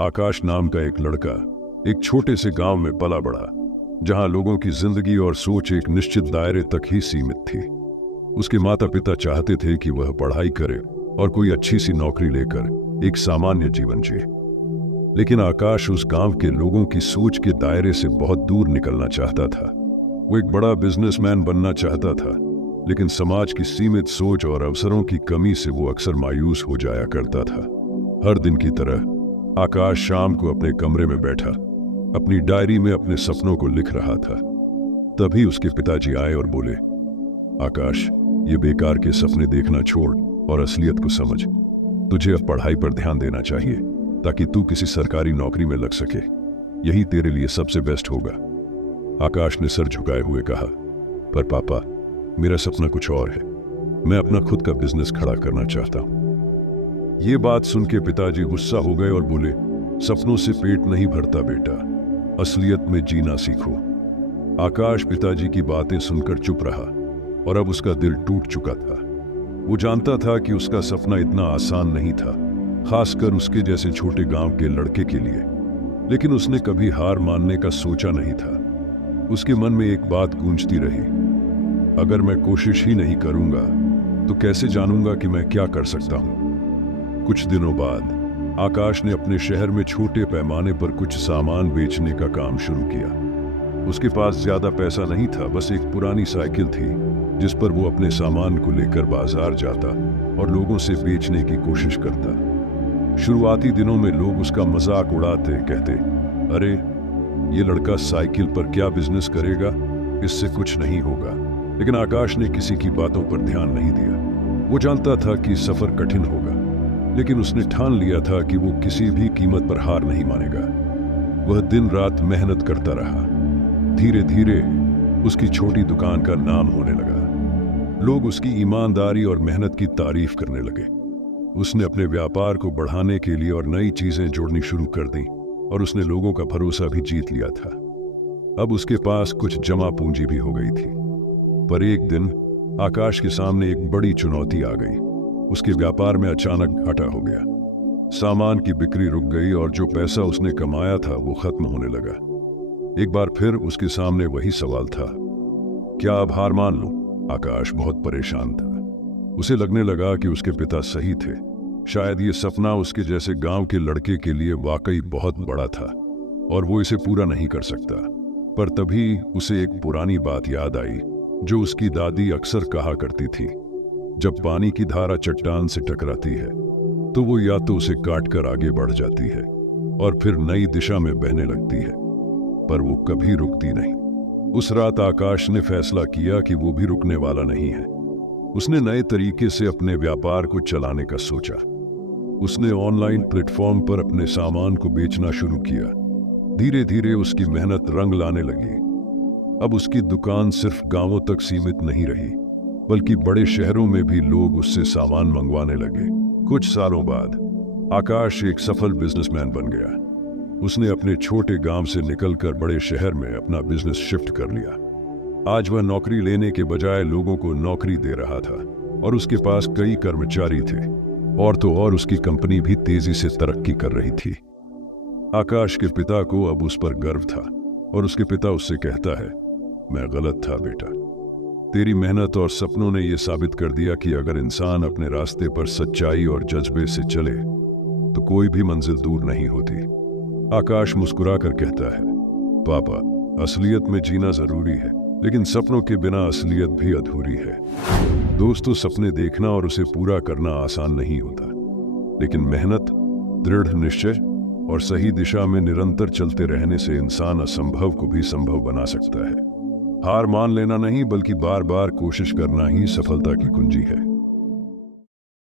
आकाश नाम का एक लड़का एक छोटे से गांव में पला बढ़ा, जहां लोगों की जिंदगी और सोच एक निश्चित दायरे तक ही सीमित थी। उसके माता पिता चाहते थे कि वह पढ़ाई करे और कोई अच्छी सी नौकरी लेकर एक सामान्य जीवन जिए। लेकिन आकाश उस गांव के लोगों की सोच के दायरे से बहुत दूर निकलना चाहता था। वो एक बड़ा बिजनेसमैन बनना चाहता था, लेकिन समाज की सीमित सोच और अवसरों की कमी से वो अक्सर मायूस हो जाया करता था। हर दिन की तरह आकाश शाम को अपने कमरे में बैठा अपनी डायरी में अपने सपनों को लिख रहा था। तभी उसके पिताजी आए और बोले, आकाश, ये बेकार के सपने देखना छोड़ और असलियत को समझ। तुझे अब पढ़ाई पर ध्यान देना चाहिए ताकि तू किसी सरकारी नौकरी में लग सके। यही तेरे लिए सबसे बेस्ट होगा। आकाश ने सर झुकाए हुए कहा, पर पापा, मेरा सपना कुछ और है। मैं अपना खुद का बिजनेस खड़ा करना चाहता हूं। ये बात सुन के पिताजी गुस्सा हो गए और बोले, सपनों से पेट नहीं भरता बेटा, असलियत में जीना सीखो। आकाश पिताजी की बातें सुनकर चुप रहा और अब उसका दिल टूट चुका था। वो जानता था कि उसका सपना इतना आसान नहीं था, खासकर उसके जैसे छोटे गांव के लड़के के लिए। लेकिन उसने कभी हार मानने का सोचा नहीं था। उसके मन में एक बात गूंजती रही, अगर मैं कोशिश ही नहीं करूंगा तो कैसे जानूंगा कि मैं क्या कर सकता हूं। कुछ दिनों बाद आकाश ने अपने शहर में छोटे पैमाने पर कुछ सामान बेचने का काम शुरू किया। उसके पास ज्यादा पैसा नहीं था, बस एक पुरानी साइकिल थी जिस पर वो अपने सामान को लेकर बाजार जाता और लोगों से बेचने की कोशिश करता। शुरुआती दिनों में लोग उसका मजाक उड़ाते, कहते, अरे ये लड़का साइकिल पर क्या बिजनेस करेगा, इससे कुछ नहीं होगा। लेकिन आकाश ने किसी की बातों पर ध्यान नहीं दिया। वो जानता था कि सफर कठिन होगा, लेकिन उसने ठान लिया था कि वो किसी भी कीमत पर हार नहीं मानेगा। वह दिन रात मेहनत करता रहा। धीरे धीरे उसकी छोटी दुकान का नाम होने लगा। लोग उसकी ईमानदारी और मेहनत की तारीफ करने लगे। उसने अपने व्यापार को बढ़ाने के लिए और नई चीजें जोड़नी शुरू कर दी और उसने लोगों का भरोसा भी जीत लिया था। अब उसके पास कुछ जमा पूंजी भी हो गई थी। पर एक दिन आकाश के सामने एक बड़ी चुनौती आ गई। उसके व्यापार में अचानक घाटा हो गया। सामान की बिक्री रुक गई और जो पैसा उसने कमाया था वो खत्म होने लगा। एक बार फिर उसके सामने वही सवाल था, क्या अब हार मान लूं? आकाश बहुत परेशान था। उसे लगने लगा कि उसके पिता सही थे। शायद ये सपना उसके जैसे गांव के लड़के के लिए वाकई बहुत बड़ा था और वो इसे पूरा नहीं कर सकता। पर तभी उसे एक पुरानी बात याद आई जो उसकी दादी अक्सर कहा करती थी, जब पानी की धारा चट्टान से टकराती है तो वो या तो उसे काटकर आगे बढ़ जाती है और फिर नई दिशा में बहने लगती है, पर वो कभी रुकती नहीं। उस रात आकाश ने फैसला किया कि वो भी रुकने वाला नहीं है। उसने नए तरीके से अपने व्यापार को चलाने का सोचा। उसने ऑनलाइन प्लेटफॉर्म पर अपने सामान को बेचना शुरू किया। धीरे धीरे उसकी मेहनत रंग लाने लगी। अब उसकी दुकान सिर्फ गांवों तक सीमित नहीं रही, बल्कि बड़े शहरों में भी लोग उससे सामान मंगवाने लगे। कुछ सालों बाद आकाश एक सफल बिजनेसमैन बन गया। उसने अपने छोटे गांव से निकलकर बड़े शहर में अपना बिजनेस शिफ्ट कर लिया। आज वह नौकरी लेने के बजाय लोगों को नौकरी दे रहा था और उसके पास कई कर्मचारी थे। और तो और उसकी कंपनी भी तेजी से तरक्की कर रही थी। आकाश के पिता को अब उस पर गर्व था और उसके पिता उससे कहता है, मैं गलत था बेटा, तेरी मेहनत और सपनों ने यह साबित कर दिया कि अगर इंसान अपने रास्ते पर सच्चाई और जज्बे से चले तो कोई भी मंजिल दूर नहीं होती। आकाश मुस्कुराकर कहता है, पापा, असलियत में जीना जरूरी है, लेकिन सपनों के बिना असलियत भी अधूरी है। दोस्तों, सपने देखना और उसे पूरा करना आसान नहीं होता, लेकिन मेहनत, दृढ़ निश्चय और सही दिशा में निरंतर चलते रहने से इंसान असंभव को भी संभव बना सकता है। हार मान लेना नहीं, बल्कि बार बार कोशिश करना ही सफलता की कुंजी है।